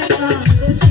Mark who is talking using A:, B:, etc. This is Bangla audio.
A: না